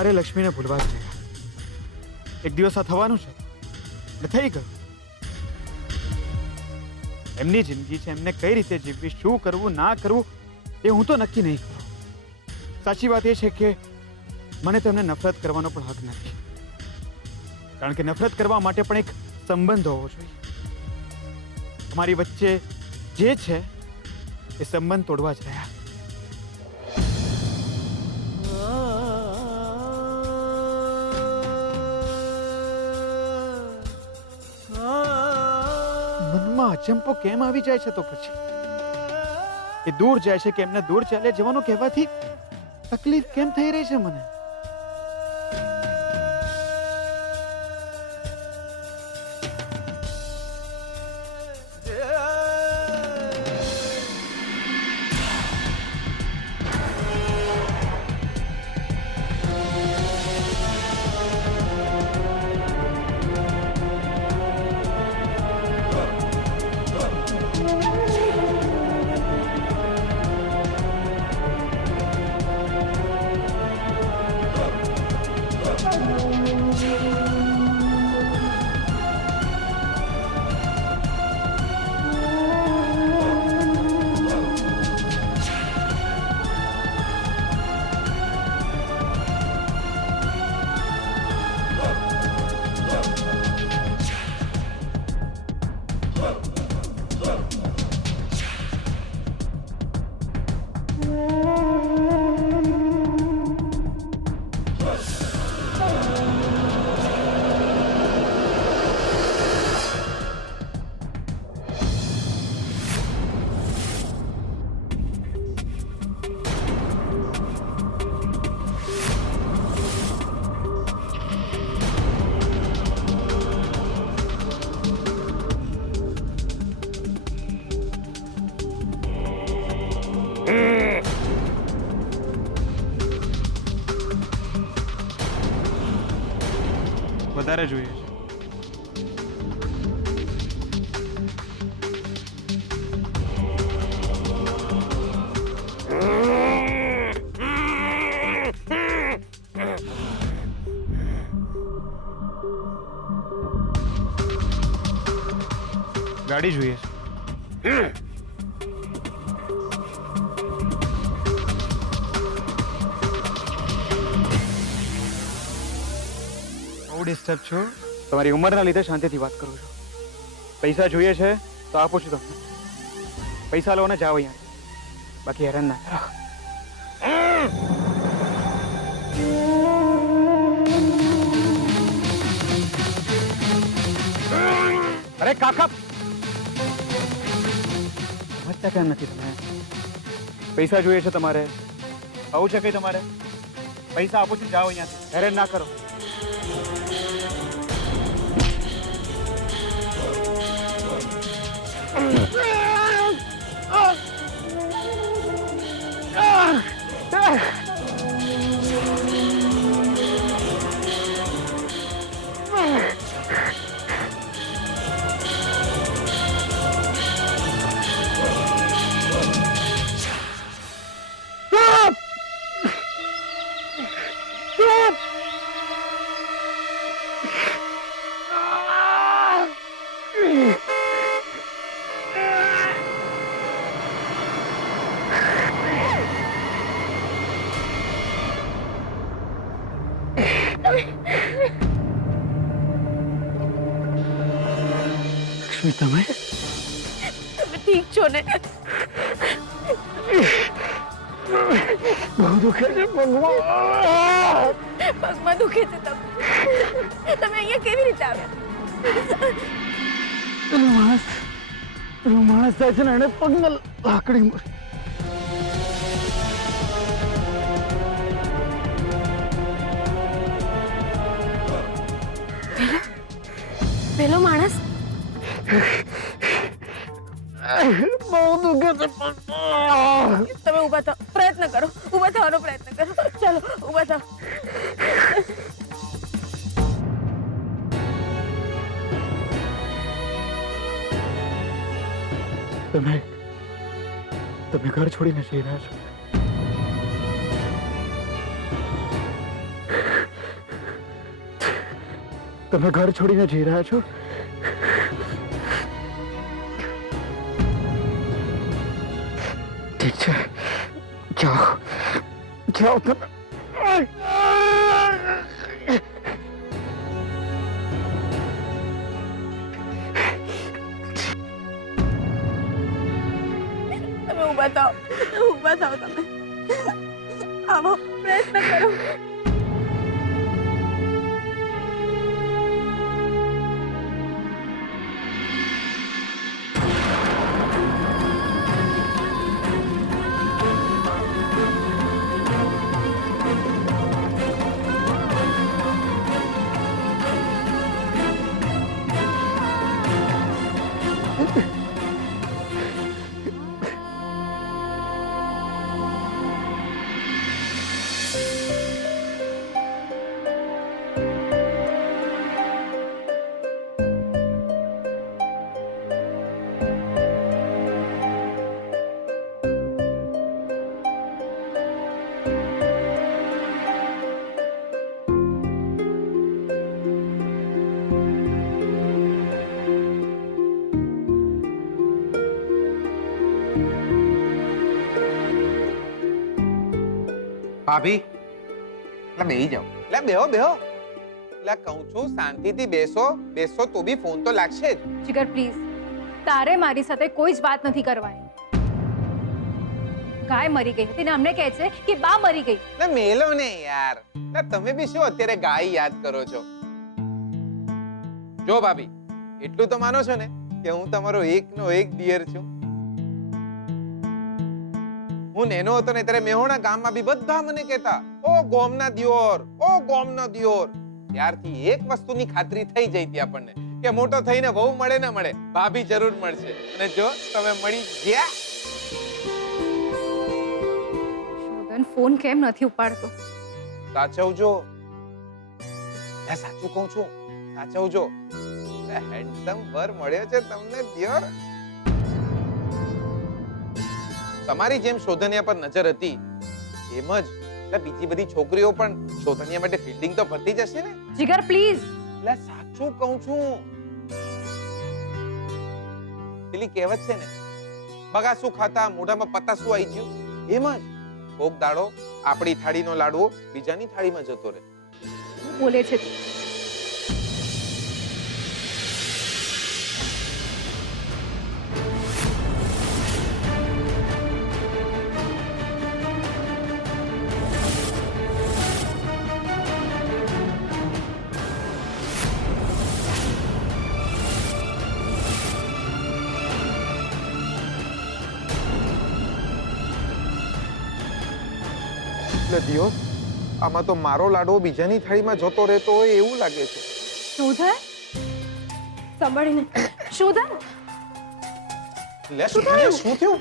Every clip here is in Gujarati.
મારે લક્ષ્મીને ભૂલવા જ રહ્યા. એક દિવસ આ થવાનું છે ને થઈ ગયું. એમની જિંદગી છે, એમને કઈ રીતે જીવવી, શું કરવું ના કરવું એ હું તો નક્કી નહીં કરું. સાચી વાત એ છે કે મને તેમને નફરત કરવાનો પણ હક નથી, કારણ કે નફરત કરવા માટે પણ એક સંબંધ હોવો જોઈએ. અમારી વચ્ચે જે છે એ સંબંધ તોડવા જ રહ્યા. મનમાં અચંપો કેમ આવી જાય છે? તો પછી એ દૂર જાય છે કે એમને દૂર ચાલે જવાનું કહેવાથી તકલીફ કેમ થઈ રહી છે મને? વધારે જોઈએ છે. ગાડી જોઈએ છે. ડિસ્ટર્બ છો? તમારી ઉંમરના લીધે શાંતિથી વાત કરું છું. પૈસા જોઈએ છે તો આપું છું તમને. પૈસા લો ને જાઓ અહીંયા, બાકી હેરાન ના કરો. અરે કાકા, સમજતા કેમ નથી તમે? પૈસા જોઈએ છે તમારે? આવું છે કઈ તમારે? પૈસા આપું છું, જાઓ અહીંયા, હેરાન ના કરો. લક્ષ્મી, તમે ઠીક છો ને? બહુ દુખે છે પગમાં. પગમાં દુખે છે તમે અહીંયા કેવી રીતે આવ્યા? માણસ થાય છે ને એને પગમાં લાકડી મારી. પેલો માણસ બહુ દુખે છે. તમે ઊભા થાઓ, પ્રયત્ન કરો, ઊભા થવાનો પ્રયત્ન કરો. ચાલો ઊભા થાઓ. તમે ઘર છોડીને જઈ રહ્યા છો? તમે ઘર છોડીને જઈ રહ્યા છો? ઠીક છે, જાઓ જાઓ તમે. તમે ઊભા થાઓ તમે. આવો, પ્રયત્ન કરો. ભાભી એટલે બેહી જાઓ. એટલે બેહો બેહો. એટલે કહું છું શાંતિથી બેસો બેસો તો બી ફોન તો લાગશે જ. જીગર પ્લીઝ, તારે મારી સાથે કોઈ જ વાત નથી કરવાની. ગાય મરી ગઈ હતી ને અમને કહે છે કે બા મરી ગઈ. એટલે મેલો ને યાર. એટલે તમે બી શું અત્યારે ગાય યાદ કરો છો? જો ભાભી, એટલું તો માનો છો ને કે હું તમારો એકનો એક દિયર છું. હું નેનો હતો ને ત્યારે મેહોણા ગામમાં બી બધા મને કહેતા, ઓ ગોમના દિયોર, ઓ ગોમનો દિયોર. ત્યારથી એક વસ્તુની ખાતરી થઈ જઈ હતી આપણને કે મોટો થઈને વહુ મળે ન મળે, ભાભી જરૂર મળશે. અને જો તમે મળી ગયા. શોધન ફોન કેમ નથી ઉપાડતો? સાચવજો. સાચું કહું છું, સાચવજો. હેન્ડસમ વર મળ્યો છે તમને દિયોર. તમારી જેમ શોધનિયા પર નજર હતી એમ જ બીજી બધી છોકરીઓ પણ શોધનિયા માટે ફિલ્ડિંગ તો ભરતી જ હશે ને. જીગર પ્લીઝ. એટલે સાચું કહું છું. પેલી કહેવત છે ને, બગાસું ખાતા મોઢામાં પતાસું આવી ગયું, એમ જ કોક દાડો આપણી થાળીનો લાડવો બીજાની થાળીમાં જતો રહે. શું બોલે છે તું? એટલે દિયોર, આમાં તો મારો લાડવો બીજાની થાળીમાં જતો રહેતો હોય એવું લાગે છે. શોધન, સંભાળીને. શોધન, લે શું થયું? શું થયું?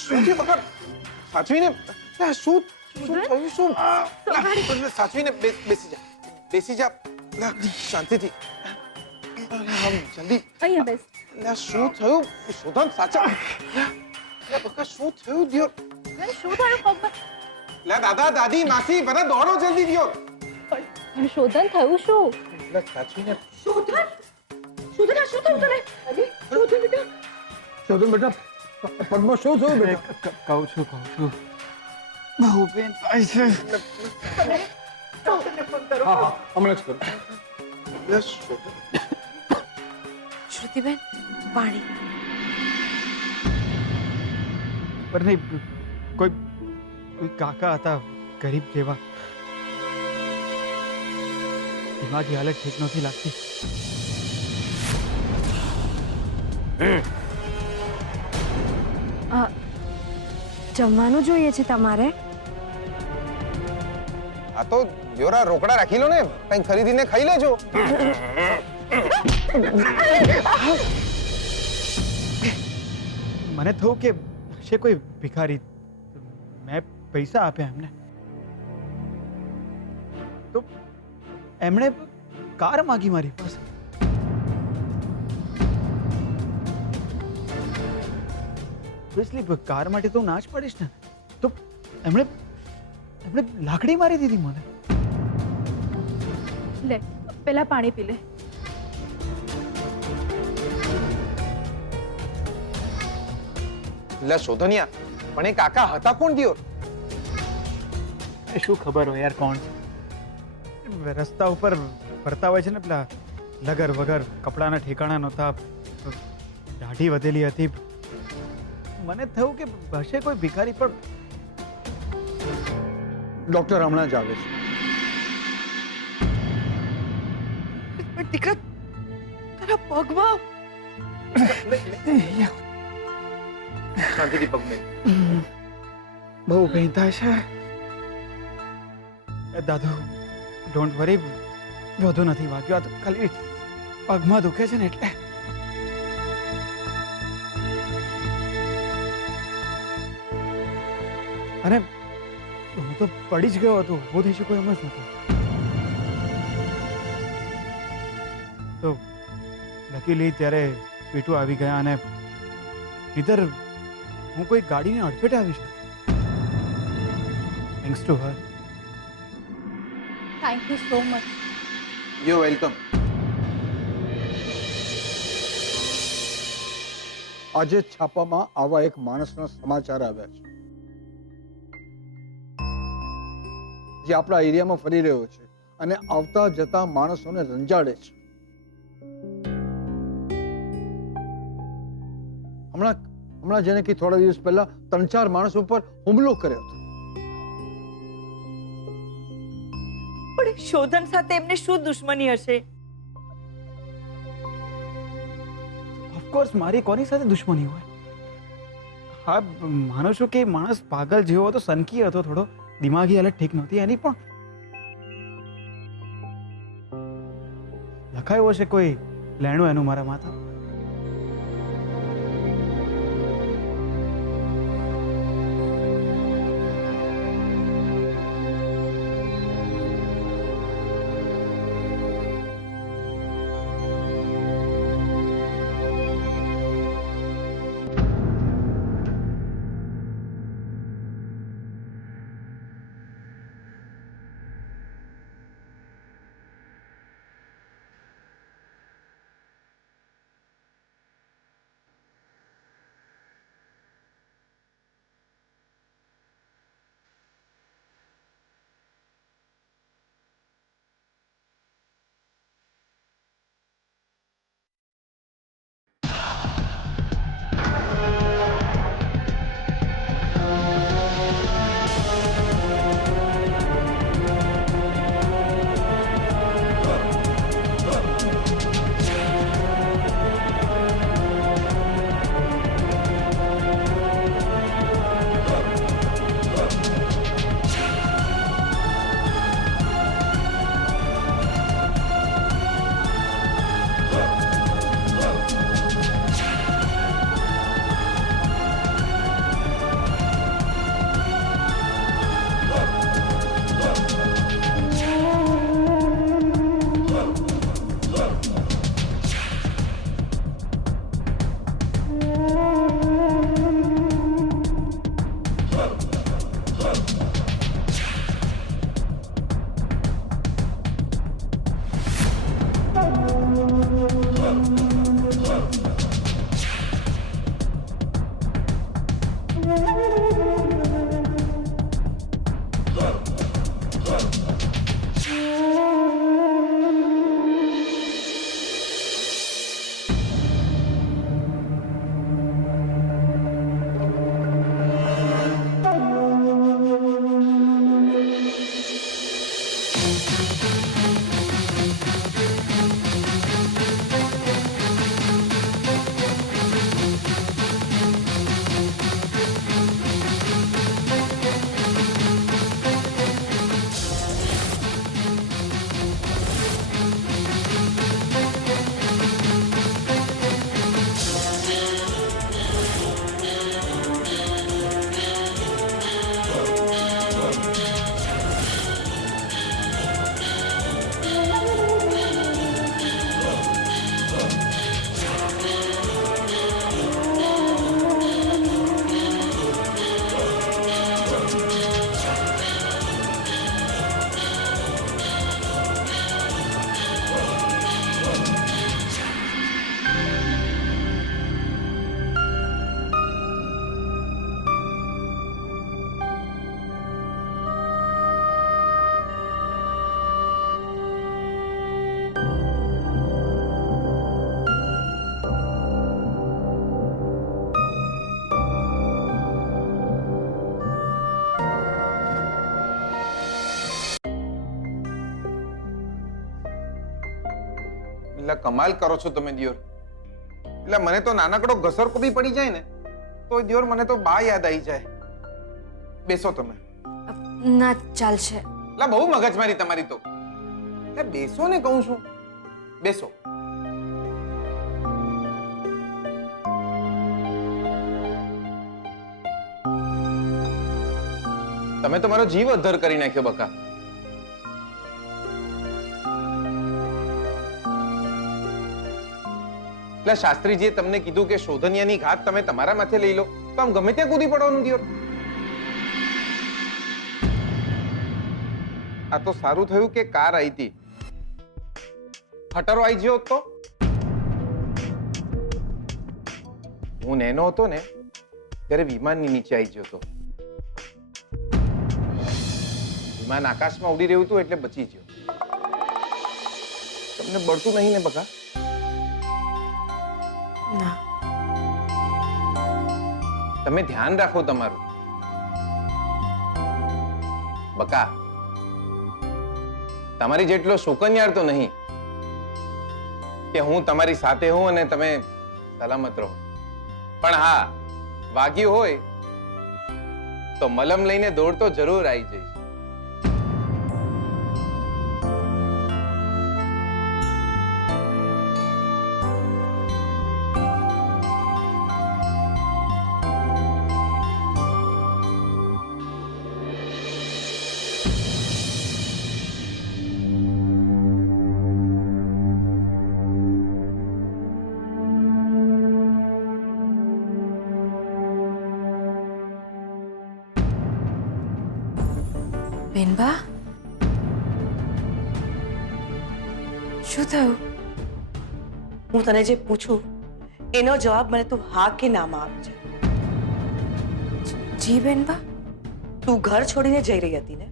શું થયું બકર? સાચવીને. લે શું થયું? શું સાચવીને બેસી જા, બેસી જા. લે શાંતિથી. આમ જલ્દી. અહીંયા બેસ. લે શું થયું? શોધન સાચા. લે બકર શું થયું દિયોર? શું થયું પપ્પા? લે દાદા દાદી માસી બધા દોડો જલ્દી દિયોર. પણ શોધન થયું શું? લે સાચવીને. શોધન શું થયું તને? શોધન બેટા. શોધન બેટા, પગમાં શું થયું બેટા? કહું છું બહુ પેન થાય છે. હા, હમણાં જ કરું. લે શોધન. શ્રુતિબેન, પાણી. પર નહીં, કોઈ કાકા હતા ગરીબ જેવા. દિમાગી હાલત ઠીક નથી લાગતી. જમવાનું જોઈએ છે તમારે? આ તો જોરા રોકડા રાખી લો ને, કઈ ખરીદીને ખાઈ લેજો. મને થયું કે હશે કોઈ ભિખારી. મેં પૈસા આપ્યા એમને તો એમણે કાર માગી મારી પાસે. ઓબ્વિયસલી કાર માટે તો ના જ પાડીશ ને. તો એમણે લાકડી મારી દીધી મને. લે, પેલા પાણી પી લે. લે શોધનિયા, પણ એ કાકા હતા કોણ દિયોર? એ શું ખબર હોય યાર કોણ છે. રસ્તા ઉપર ફરતા હોય છે ને પેલા લગર વગર, કપડાના ઠેકાણા નહોતા, દાઢી વધેલી હતી. મને થયું કે હશે કોઈ ભિખારી, પણ ડોક્ટર હમણાં જ આવે છે. પણ દીકરા તારા પગમાં શાંતિથી પગ મેલ. બહુ પેઇન થાય છે. દાદુ ડોન્ટ વરી, વધુ નથી વાગ્યું, આ તો ખાલી પગમાં દુખે છે ને એટલે. અને હું તો પડી જ ગયો હતો, ઊભો થઈ શક્યો એમ જ નહોતો. તો લકીલી ત્યારે પીટુ આવી ગયા અને ઇધર હું કોઈ ગાડીને અડફેટે આવી છું. Thanks to her. Thank you so much. You welcome. આજે છાપામાં આવા એક માણસના સમાચાર આવ્યા છે જે આપણા એરિયામાં ફરી રહ્યો છે અને આવતા જતા માણસોને રંજાડે છે. હમણાં જેને કે થોડા દિવસ પહેલા 3-4 માણસો પર હુમલો કર્યો હતો. પણ શોધન સાથે એમને શું દુશ્મની હશે? ઓફકોર્સ મારી કોની સાથે દુશ્મની હોય? હા, માનું છું કે માણસ પાગલ જેવો હતો, સનકી હતો, થોડો દિમાગી હાલત ઠીક નહોતી એની, પણ લખાયું હશે કોઈ લેણું એનું મારા માથા. એટલે કમાલ કરો છો તમે દિયોર. એટલે મને તો નાનકડો ઘસરકો બી પડી જાય ને તો દિયોર મને તો બા યાદ આવી જાય. બેસો તમે. ના ચાલશે. એટલે બહુ મગજમારી તમારી તો. એટલે બેસો ને કહું છું. બેસો. તમે તમારો જીવ અદ્ધર કરી નાખ્યો બકા. એટલે શાસ્ત્રીજીએ તમને કીધું કે શોધનિયાની ઘાત તમે તમારા માથે લઈ લો તો આમ ગમે ત્યાં કૂદી પડવાનું દિયોર. આ તો સારું થયું કે કાર આવી હતી. ખટરો આવી ગયો તો હું નેનો હતો ને ત્યારે વિમાનની નીચે આવી ગયો હતો. વિમાન આકાશમાં ઉડી રહ્યું હતું એટલે બચી ગયો. તમને બળતું નહીં ને બકા? ના. તમે ધ્યાન રાખો તમારું બકા. તમારી જેટલો શોકનિયાર તો નહીં કે હું તમારી સાથે હું અને તમે સલામત રહો. પણ હા, વાગ્યું હોય તો મલમ લઈને દોડતો જરૂર આવી જઈશ. બેનબા, શું થયું? હું તને જે પૂછું એનો જવાબ મને તું હા કે નામાં આપજે. જી બેનબા. તું ઘર છોડીને જઈ રહી હતી ને?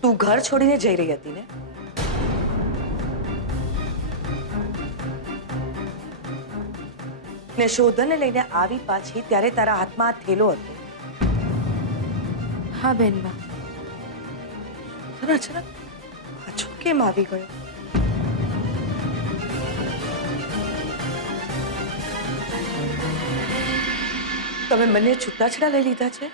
તું ઘર છોડીને જઈ રહી હતી ને? ને શોધનને લઈને આવી પાછી ત્યારે તારા હાથમાં આ થેલો હતો. હા બેનબા. તને અચાનક પાછો કેમ આવી ગયો? તમે મને છૂટાછેડા લઈ લીધા છે?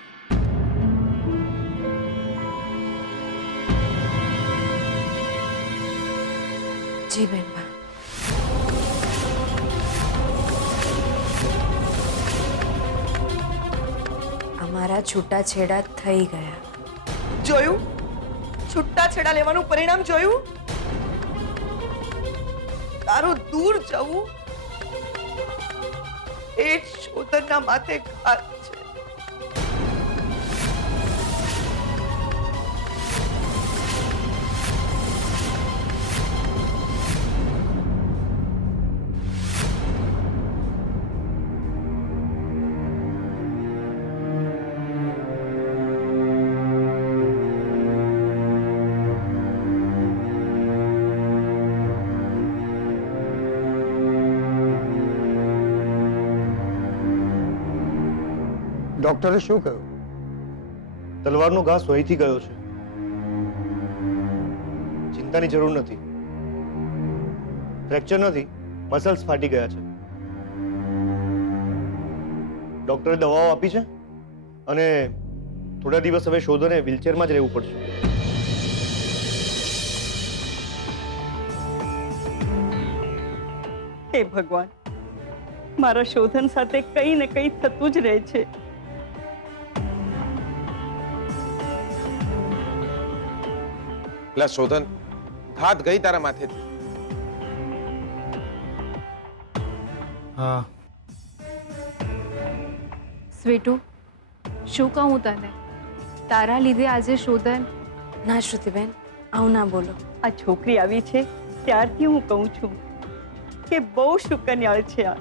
જી બેનબા. અમારા છૂટાછેડા થઈ ગયા. જોયું? છૂટાછેડા લેવાનું પરિણામ જોયું? તારું દૂર જવું એ શોધનના માથે ઘાત છે. ડોક્ટરે શું કહ્યું? તલવારનો ઘા સોયથી ગયો છે. ચિંતાની જરૂર નથી. ફ્રેક્ચર નથી, મસલ્સ ફાટી ગયા છે. ડોક્ટરે દવાઓ આપી છે અને થોડા દિવસ હવે શોધને વ્હીલચેરમાં જ રહેવું પડશે. હે ભગવાન, મારા શોધન સાથે કંઈ ને કંઈ થતું જ રહે છે. લા શોધન, ઘાત ગઈ તારા માથેથી. હા. સ્વીટુ, શું કહું તને? તારા લીધે આજે શોધન. ના શ્રુતિબેન, આવું ના બોલો. આ છોકરી આવી છે ત્યારથી હું કહું છું કે બહુ શુકનિયાળ છે આ.